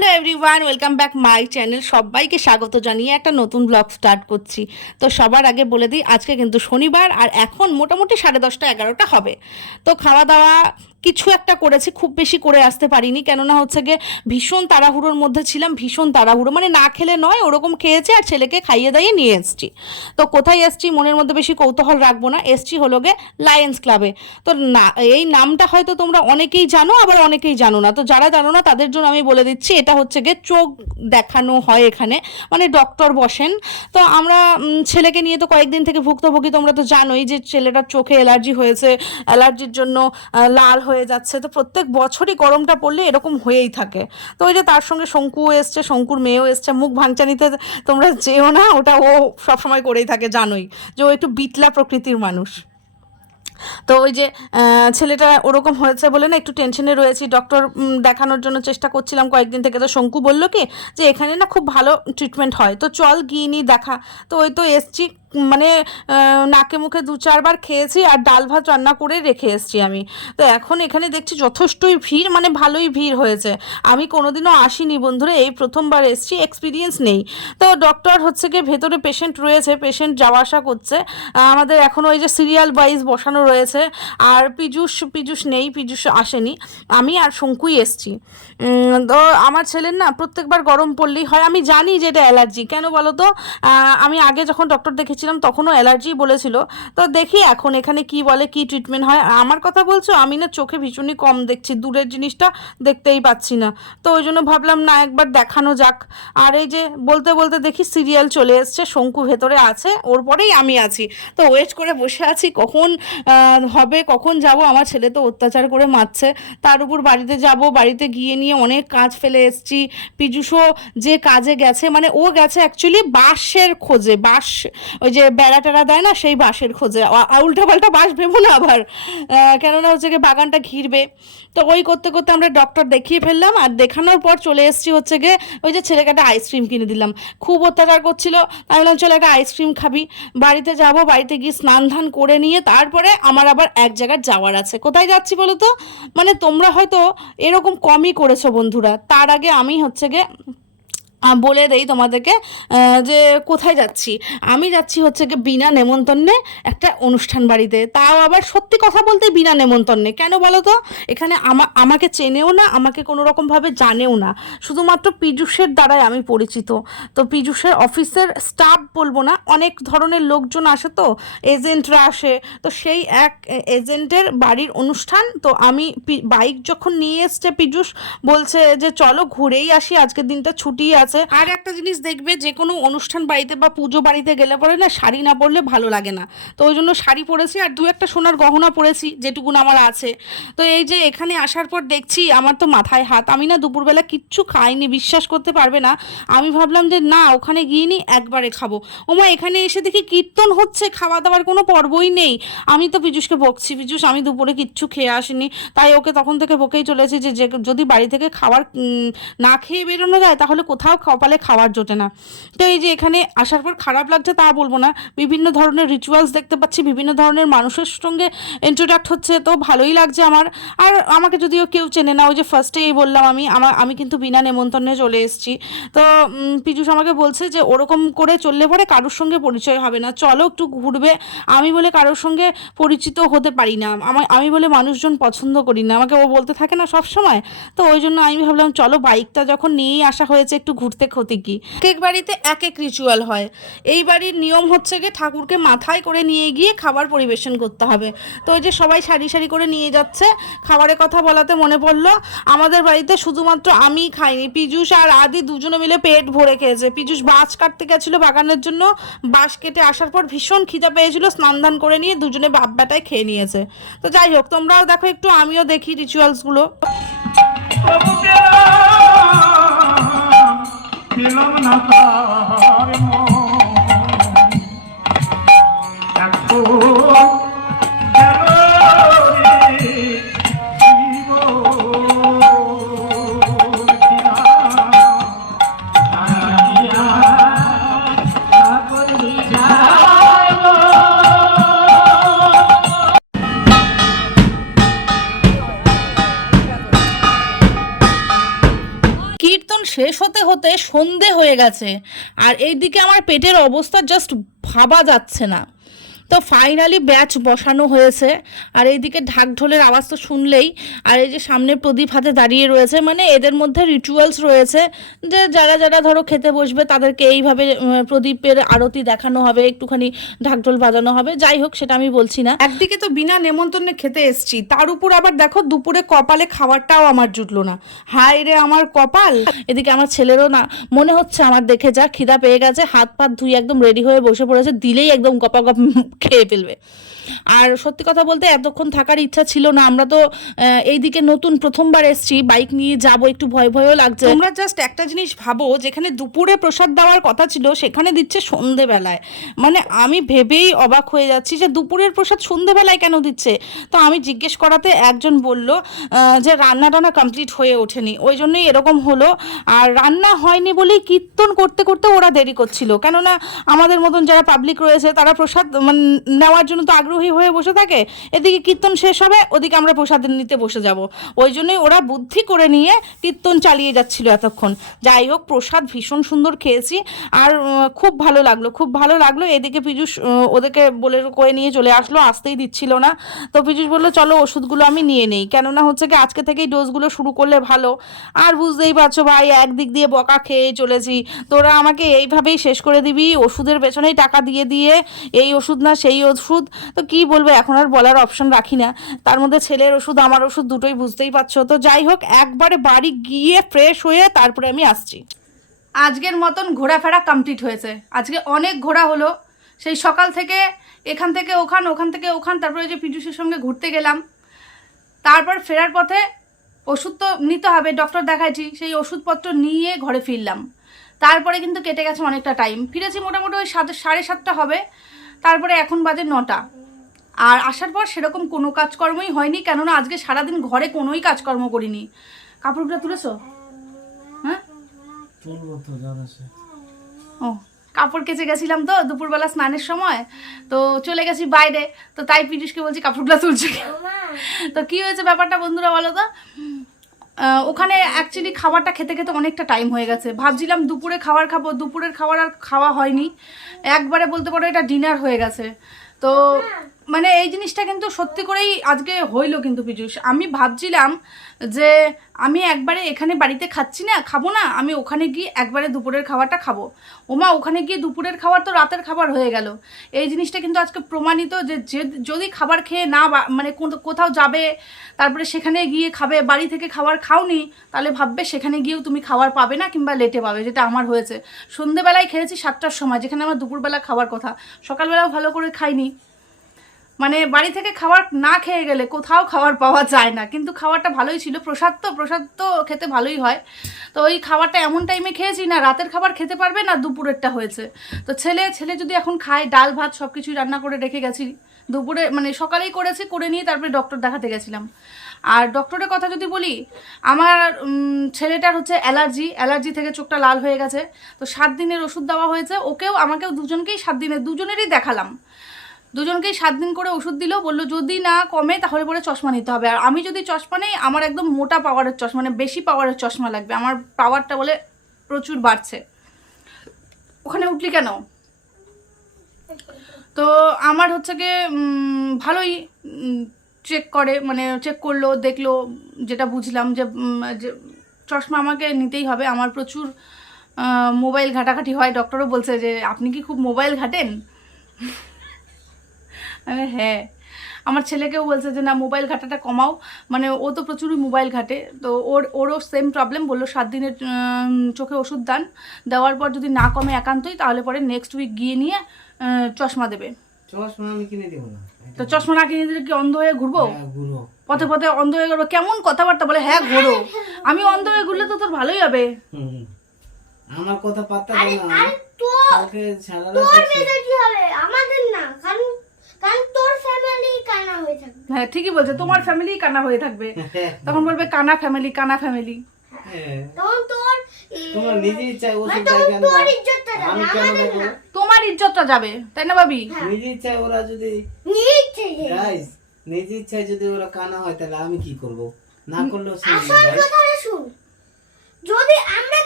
Hello everyone, welcome back my channel. সবাইকে স্বাগত জানিয়ে একটা নতুন ব্লগ স্টার্ট করছি। তো সবার আগে বলে দিই, আজকে কিন্তু শনিবার আর এখন মোটামুটি 10:30 11টা হবে। তো খাওয়া দাওয়া কিছু একটা করেছি, খুব বেশি করে আসতে পারিনি, কেননা হচ্ছে গিয়ে ভীষণ তাড়াহুড়োর মধ্যে ছিলাম। ভীষণ তাড়াহুড়ো মানে না খেলে নয়, ওরকম খেয়েছি আর ছেলেকে খাইয়ে দাইয়ে নিয়ে এসেছি। তো কোথায় এসছি মনের মধ্যে বেশি কৌতূহল রাখবো না, এসছি হলো গে লায়ন্স ক্লাবে। তো না, এই নামটা হয়তো তোমরা অনেকেই জানো, আবার অনেকেই জানো না। তো যারা জানো না তাদের জন্য আমি বলে দিচ্ছি, এটা হচ্ছে গিয়ে চোখ দেখানো হয় এখানে, মানে ডক্টর বসেন। তো আমরা ছেলেকে নিয়ে তো কয়েকদিন থেকে ভুক্তভোগী, তোমরা তো জানোই যে ছেলেটার চোখে অ্যালার্জি হয়েছে, অ্যালার্জির জন্য লাল হয়ে যাচ্ছে। তো প্রত্যেক বছরই গরমটা পড়লে এরকম হয়েই থাকে। তো ওই যে তার সঙ্গে শঙ্কুও এসছে, শঙ্কুর মেয়েও এসছে। মুখ ভাঙচানিতে তোমরা যেও না, ওটা ও সবসময় করেই থাকে, জানোই যে ও একটু বিটলা প্রকৃতির মানুষ। তো ওই যে ছেলেটা ওরকম হয়েছে বলে না একটু টেনশনে রয়েছি, ডক্টর দেখানোর জন্য চেষ্টা করছিলাম কয়েকদিন থেকে। তো শঙ্কু বললো কি যে এখানে না খুব ভালো ট্রিটমেন্ট হয়, তো চল গিয়ে নি দেখা। তো ওই তো এসছি, মানে নাকে মুখে 2-4 বার খেয়েছি আর ডাল ভাত রান্না করে রেখে এসছি আমি। তো এখন এখানে দেখছি যথেষ্টই ভিড়, মানে ভালোই ভিড় হয়েছে। আমি কোনোদিনও আসিনি বন্ধুরা, এই প্রথমবার এসছি, এক্সপিরিয়েন্স নেই। তো ডক্টর হচ্ছে গিয়ে ভেতরে পেশেন্ট রয়েছে, পেশেন্ট যাওয়া আসা করছে। আমাদের এখন ওই যে সিরিয়াল ওয়াইজ বসানো রয়েছে। আর পীযূষ নেই, পীযূষ আসেনি, আমি আর শঙ্কুই এসছি। তো আমার ছেলের না প্রত্যেকবার গরম পড়লেই হয়। আমি জানি যে এটা অ্যালার্জি, কেন বলো তো, আমি আগে যখন ডক্টর দেখেছিলাম তখনও অ্যালার্জি বলেছিল। তো দেখি এখন এখানে কি বলে, কি ট্রিটমেন্ট হয়। আমার কথা বলছো, আমি না চোখে ভীষণই কম দেখছি, দূরের জিনিসটা দেখতেই পাচ্ছি না। তো ওই জন্য ভাবলাম না একবার দেখানো যাক। আর এই যে বলতে বলতে দেখি সিরিয়াল চলে এসছে, শঙ্কু ভেতরে আছে, ওর পরেই আমি আছি। তো ওয়েট করে বসে আছি কখন হবে, কখন যাব। আমার ছেলে তো অত্যাচার করে মারছে, তার উপর বাড়িতে যাব, বাড়িতে গিয়ে নিয়ে অনেক কাজ ফেলে এসছি। পীযূষও যে কাজে গেছে, মানে ও গেছে অ্যাকচুয়ালি বাঁশের খোঁজে, বাঁশ ওই যে বেড়া টেড়া দেয় না, সেই বাঁশের খোঁজে। উল্টা পাল্টা বাঁশ ভেবো না আবার, কেননা হচ্ছে গিয়ে বাগানটা ঘিরবে। তো ওই করতে করতে আমরা ডক্টর দেখিয়ে ফেললাম, আর দেখানোর পর চলে এসেছি হচ্ছে গিয়ে ওই যে ছেলেকে একটা আইসক্রিম কিনে দিলাম। খুব অত্যাচার করছিল, তাই বললাম চলো একটা আইসক্রিম খাবি। বাড়িতে যাব, বাড়িতে গিয়ে স্নান ধান করে নিয়ে তারপরে আমার আবার এক জায়গায় যাওয়ার আছে। কোথায় যাচ্ছি বলো তো, মানে তোমরা হয়তো এরকম কমই করেছো বন্ধুরা। তার আগে আমি হচ্ছে গিয়ে বলে দেই তোমাদেরকে যে কোথায় যাচ্ছি। আমি যাচ্ছি হচ্ছে গিয়ে বিনা নেমন্তন্নে একটা অনুষ্ঠান বাড়িতে, তাও আবার সত্যি কথা বলতে বিনা নেমন্তন্নে। কেন বলো তো, এখানে আমাকে চেনেও না, আমাকে কোনো রকমভাবে জানেও না, শুধুমাত্র পীযূষের দ্বারাই আমি পরিচিত। তো পীযূষের অফিসের স্টাফ বলবো না, অনেক ধরনের লোকজন আসে, তো এজেন্টরা আসে। তো সেই এক এজেন্টের বাড়ির অনুষ্ঠান। তো আমি বাইক যখন নিয়ে এসছে পীযূষ, বলছে যে চলো ঘুরেই আসি, আজকের দিনটা ছুটি আছে। আর একটা জিনিস দেখবে, যে কোনো অনুষ্ঠান বাড়িতে বা পুজো বাড়িতে গেলে পরে না শাড়ি না পরলে ভালো লাগে না। তো ওই জন্য শাড়ি পরেছি, আর 2-1টা সোনার গহনা পরেছি যেটুকুন আমার আছে। তো এই যে এখানে আসার পর দেখছি আমার তো মাথায় হাত, আমি না দুপুরবেলা কিচ্ছু খাইনি, বিশ্বাস করতে পারবে না। আমি ভাবলাম যে না ওখানে গিয়ে নি একবারে খাবো। ওমা এখানে এসে দেখি কীর্তন হচ্ছে, খাওয়া দাওয়ার কোনো পর্বই নেই। আমি তো পীযূষকে বকছি, পীযূষ আমি দুপুরে কিচ্ছু খেয়ে আসিনি। তাই ওকে তখন থেকে বকেই চলেছি যে যদি বাড়ি থেকে খাবার না খেয়ে বেরোনো যায় তাহলে কোথাও কপালে খাবার জোটে না। তো এই যে এখানে আসার পর খারাপ লাগছে তা বলবো না, বিভিন্ন ধরনের রিচুয়ালস দেখতে পাচ্ছি, বিভিন্ন ধরনের মানুষের সঙ্গে ইন্টারাক্ট হচ্ছে, তো ভালোই লাগছে আমার। আর আমাকে যদিও কেউ চেনে না, ওই যে ফার্স্টেই বললাম আমি কিন্তু বিনা নেমন্তন্নে চলে এসেছি। তো পীযূষ আমাকে বলছে যে ওরকম করে চললে পরে কারোর সঙ্গে পরিচয় হবে না, চলো একটু ঘুরবে। আমি বলে কারোর সঙ্গে পরিচিত হতে পারি না, আমি বলে মানুষজন পছন্দ করি না, আমাকে ও বলতে থাকে না সব সময়। তো ওই জন্য আমি ভাবলাম চলো বাইকটা যখন নিয়েই আসা হয়েছে একটু ঘুরতে, ক্ষতি কি। এক বাড়িতে এক এক রিচুয়াল হয়। এই বাড়ির নিয়ম হচ্ছে গিয়ে ঠাকুরকে মাথায় করে নিয়ে গিয়ে খাবার পরিবেশন করতে হবে। তো ওই যে সবাই সারি সারি করে নিয়ে যাচ্ছে। খাবারের কথা বলাতে মনে পড়লো, আমাদের বাড়িতে শুধুমাত্র আমি খাইনি, পীযূষ আর আদি দুজনে মিলে পেট ভরে খেয়েছে। পীযূষ বাঁশ কাটতে গেছিলো বাগানের জন্য, বাঁশ কেটে আসার পর ভীষণ খিদা পেয়েছিল, স্নান ধান করে নিয়ে দুজনে বাপ বেটায় খেয়ে নিয়েছে। তো যাই হোক, তোমরাও দেখো একটু, আমিও দেখি রিচুয়ালসগুলো। পেলাম না তার কীর্তন কীর্তন শেষ হতে হতে সন্ধে হয়ে গেছে, আর এইদিকে আমার পেটের অবস্থা জাস্ট ভাবা যাচ্ছে না। তো ফাইনালি ব্যাচ বসানো হয়েছে, আর এইদিকে ঢাকঢোলের আওয়াজ তো শুনলেই, আর এই যে সামনে প্রদীপ হাতে দাঁড়িয়ে রয়েছে, মানে এদের মধ্যে রিচুয়ালস রয়েছে যে যারা যারা ধরো খেতে বসবে তাদেরকে এইভাবে প্রদীপের আরতি দেখানো হবে, একটুখানি ঢাকঢোল বাজানো হবে, যাই হোক সেটা আমি বলছি না। একদিকে তো বিনা নেমন্তন্নে খেতে এসছি, তার উপর আবার দেখো দুপুরে কপালে খাবারটাও আমার জুটলো না, হায় রে আমার কপাল। এদিকে আমার ছেলেরও না মনে হচ্ছে আমার দেখে যা খিদা পেয়ে গেছে, হাত পাত ধুয়ে একদম রেডি হয়ে বসে পড়েছে, দিলেই একদম গপা গপ খেয়ে ফেলবে। আর সত্যি কথা বলতে এতক্ষণ থাকার ইচ্ছা ছিল না, আমরা তো এইদিকে নতুন প্রথমবার এসছি, বাইক নিয়ে যাব, একটু ভয় ভয়ও লাগছে। তোমরা জাস্ট একটা জিনিস ভাবো, যেখানে দুপুরে প্রসাদ দেওয়ার কথা ছিল সেখানে দিচ্ছে সন্ধেবেলায়, মানে আমি ভেবেই অবাক হয়ে যাচ্ছি যে দুপুরের প্রসাদ সন্ধেবেলায় কেন দিচ্ছে। তো আমি জিজ্ঞেস করাতে একজন বলল যে রান্না টান্না কমপ্লিট হয়ে ওঠেনি, ওই জন্যই এরকম হলো, আর রান্না হয়নি বলেই কীর্তন করতে করতে ওরা দেরি করছিল, কেননা আমাদের মতন যারা পাবলিক রয়েছে তারা প্রসাদ নেওয়ার জন্য তো আগ্রহী হয়ে বসে থাকে, এদিকে কীর্তন শেষ হবে, ওদিকে আমরা প্রসাদ নিতে বসে যাব, ওই জন্যই ওরা বুদ্ধি করে নিয়ে কীর্তন চালিয়ে যাচ্ছিল এতক্ষণ। যাই হোক প্রসাদ ভীষণ সুন্দর খেয়েছি, আর খুব ভালো লাগলো, খুব ভালো লাগলো। এদিকে পীযূষ ওদেরকে বলে করে নিয়ে চলে আসলো, আসতেই দিচ্ছিল না, তো পীযূষ বললো চলো ওষুধগুলো আমি নিয়ে নেই, কেননা হচ্ছে কি আজকে থেকেই ডোজগুলো শুরু করলে ভালো। আর বুঝতেই পারছো ভাই, একদিক দিয়ে বকা খেয়েই চলেছি, তোরা আমাকে এইভাবেই শেষ করে দিবি, ওষুধের পেছনেই টাকা দিয়ে দিয়ে, এই ওষুধ না সেই ওষুধ, তো কি বলবো এখন আর বলার অপশন রাখি না। তার মধ্যে ছেলের ওষুধ আমার ওষুধ দুটোই বুঝতেই পারছো। তো যাই হোক একবারে বাড়ি গিয়ে ফ্রেশ হয়ে তারপরে আমি আসছি। আজকের মতন ঘোরাফেরা কমপ্লিট হয়েছে, আজকে অনেক ঘোরা হলো, সেই সকাল থেকে এখান থেকে ওখান, ওখান থেকে ওখান, তারপরে যে পীযূষের সঙ্গে ঘুরতে গেলাম, তারপর ফেরার পথে ওষুধ তো নিতে হবে, ডক্টর দেখাইছি, সেই ওষুধপত্র নিয়ে ঘরে ফিরলাম। তারপরে কিন্তু কেটে গেছে অনেকটা টাইম, ফিরেছি মোটামুটি ওই 7:30 হবে, তারপরে এখন বাজে 9টা। আর আসার পর সেরকম কোনো কাজকর্মই হয়নি, কেননা আজকে সারাদিন ঘরে কোনোই কাজকর্ম করিনি। কাপড়গুলো তুলেছো? হ্যাঁ ও, কাপড় কেচে গেছিলাম তো দুপুরবেলা স্নানের সময়, তো চলে গেছি বাইরে, তো তাই পীযূষকে বলছি কাপড়গুলো তুলছে। তো কি হয়েছে ব্যাপারটা বন্ধুরা বলো তো, ওখানে অ্যাকচুয়ালি খাবারটা খেতে খেতে অনেকটা টাইম হয়ে গেছে, ভাবছিলাম দুপুরে খাবার খাবো, দুপুরের খাবার আর খাওয়া হয়নি, একবারে বলতে পারো এটা ডিনার হয়ে গেছে। তো মানে এই জিনিসটা কিন্তু সত্যি করেই আজকে হইলো কিন্তু পীযূষ, আমি ভাবছিলাম যে আমি একবারে এখানে বাড়িতে খাচ্ছি না, খাবো না, আমি ওখানে গিয়ে একবারে দুপুরের খাবারটা খাবো। ওমা ওখানে গিয়ে দুপুরের খাবার তো রাতের খাবার হয়ে গেল। এই জিনিসটা কিন্তু আজকে প্রমাণিত যে যদি খাবার খেয়ে না মানে কোথাও যাবে, তারপরে সেখানে গিয়ে খাবে, বাড়ি থেকে খাবার খাওনি, তাহলে ভাববে সেখানে গিয়েও তুমি খাবার পাবে না কিংবা লেটে পাবে, যেটা আমার হয়েছে। সন্ধ্যেবেলায় খেয়েছি 7টার সময়, যেখানে আমার দুপুরবেলা খাবার কথা, সকালবেলাও ভালো করে খাইনি। মানে বাড়ি থেকে খাবার না খেয়ে গেলে কোথাও খাবার পাওয়া যায় না, কিন্তু খাবারটা ভালোই ছিল, প্রসাদ তো খেতে ভালোই হয়। তো ওই খাবারটা এমন টাইমে খেয়েছি না রাতের খাবার খেতে পারবে না দুপুরেরটা হয়েছে। তো ছেলে যদি এখন খায়, ডাল ভাত সব কিছুই রান্না করে রেখে গেছি, দুপুরে মানে সকালেই করেছি, করে নিয়ে তারপরে ডক্টর দেখাতে গেছিলাম। আর ডক্টরের কথা যদি বলি, আমার ছেলেটার হচ্ছে অ্যালার্জি থেকে চোখটা লাল হয়ে গেছে, তো 7 দিনের ওষুধ দেওয়া হয়েছে, ওকেও আমাকেও দুজনকেই 7 দিনের, দুজনেরই দেখালাম, দুজনকেই 7 দিন করে ওষুধ দিল, বললো যদি না কমে তাহলে পরে চশমা নিতে হবে। আর আমি যদি চশমা নেই, আমার একদম মোটা পাওয়ারের চশমা, মানে বেশি পাওয়ারের চশমা লাগবে, আমার পাওয়ারটা বলে প্রচুর বাড়ছে। ওখানে উঠলি কেন? তো আমার হচ্ছে গিয়ে ভালোই চেক করে, মানে চেক করলো, দেখলো, যেটা বুঝলাম যে চশমা আমাকে নিতেই হবে, আমার প্রচুর মোবাইল ঘাটাঘাটি হয়। ডক্টরও বলছে যে আপনি কি খুব মোবাইল ঘাটেন? হ্যাঁ, আমার ছেলেকেও বলছে যে না মোবাইল ঘাটাটা কমাও, মানে ও তো প্রচুরই মোবাইল ঘাটে, তো ওরও সেম প্রবলেম। বললো 7 দিনের চোখে ওষুধ দেওয়ার পর যদি না কমে একান্তই, তাহলে পরে নেক্সট উইক গিয়ে নিয়ে চশমা দেবে। চশমা আমি কিনে দেবো না, তো চশমা না কিনে দিলে কি অন্ধ হয়ে ঘুরবো? পথে পথে অন্ধ হয়ে ঘুরবো? কেমন কথাবার্তা বলে, হ্যাঁ ঘোরো, আমি অন্ধ হয়ে ঘুরলে তো তোর ভালোই হবে। আমার কথা পাত্তা দাও না, কালকে সারা রাত কি হবে আমাদের না, কারণ তোর ফ্যামিলি কানা হয়ে থাকবে। হ্যাঁ ঠিকই বলছে, তোমার ফ্যামিলি কানা হয়ে থাকবে, তখন বলবে কানা ফ্যামিলি, কানা ফ্যামিলি। তখন তোমার নিজের ইচ্ছা ওষুধ তোর দেয়, ইজ্জতটা যাবে, আমি কেন আমাদের দেবো? না। তোমার ইজ্জতটা যাবে, তাই না ভাবি? নিজের ইচ্ছায় ওরা যদি গাইস নিজের ইচ্ছায় যদি ওরা কানা হয়, তাহলে আমি কি করব? না করলেও আসল কথাটা শুন, যদি আমরা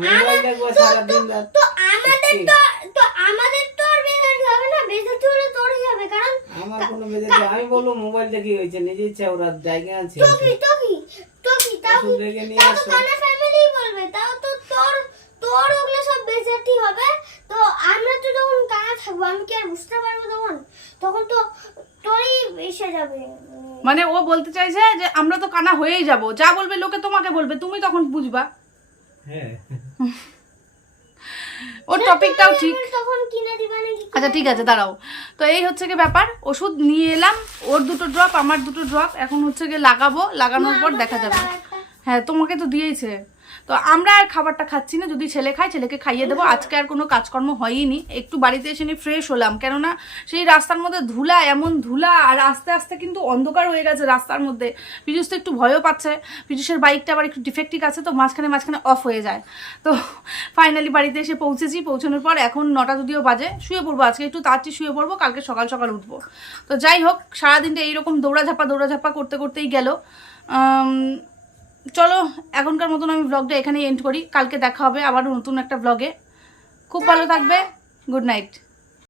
মোবাইল দেখবো সারাদিন রাত। তো আমাদের তো আর বেজাতি হবে না, বেজাতি হলে তোরই হবে, কারণ আমার কোনো বেজাতি, আমি বলবো মোবাইল দেখি হয়েছে, নিজে ইচ্ছা ওরা জায়গা আছে তো কি তাও ওষুধ রেখে নিয়ে তাও তো আসো। কানা ফ্যামিলি বলবে, তাও তো তোর ওগুলো সব বেজাতি হবে। তো আমরা তো তখন কানা থাকবো, আমি কি আর বুঝতে পারবো তখন তো তোরই এসে যাবে। মানে ও বলতে চাইছে যে আমরা তো কানা হয়েই যাব, যা বলবে লোকে তোমাকে বলবে, তুমি তখন বুঝবা। হ্যাঁ ওর টপিকটাও ঠিক। তখন কিনে দিবা নাকি? আচ্ছা ঠিক আছে, দাঁড়াও। তো এই হচ্ছে কি ব্যাপার, ওষুধ নিয়ে এলাম, ওর 2টো ড্রপ আমার 2টো ড্রপ, এখন হচ্ছে গিয়ে লাগাবো, লাগানোর পর দেখা যাবে। হ্যাঁ তোমাকে তো দিয়েছে। তো আমরা আর খাবারটা খাচ্ছি না, যদি ছেলে খায় ছেলেকে খাইয়ে দেবো। আজকে আর কোনো কাজকর্ম হয়নি, একটু বাড়িতে এসে নিয়ে ফ্রেশ হলাম, কেননা সেই রাস্তার মধ্যে ধুলা, এমন ধুলা, আর আস্তে আস্তে কিন্তু অন্ধকার হয়ে গেছে রাস্তার মধ্যে। পীযুষ তো একটু ভয়ও পাচ্ছে, পীযুষের বাইকটা আবার একটু ডিফেক্টিভ আছে, তো মাঝখানে অফ হয়ে যায়। তো ফাইনালি বাড়িতে এসে পৌঁছেছি, পৌঁছানোর পর এখন 9টা যদিও বাজে, শুয়ে পড়বো, আজকে একটু তাড়াতাড়ি শুয়ে পড়বো, কালকে সকাল সকাল উঠবো। তো যাই হোক, সারাদিনটা এইরকম দৌড়াঝাপা করতে করতেই গেল। চলো এখনকার মতন আমি ব্লগটা এখানেই এন্ড করি, কালকে দেখা হবে আবার নতুন একটা ব্লগে। খুব ভালো থাকবে, গুড নাইট।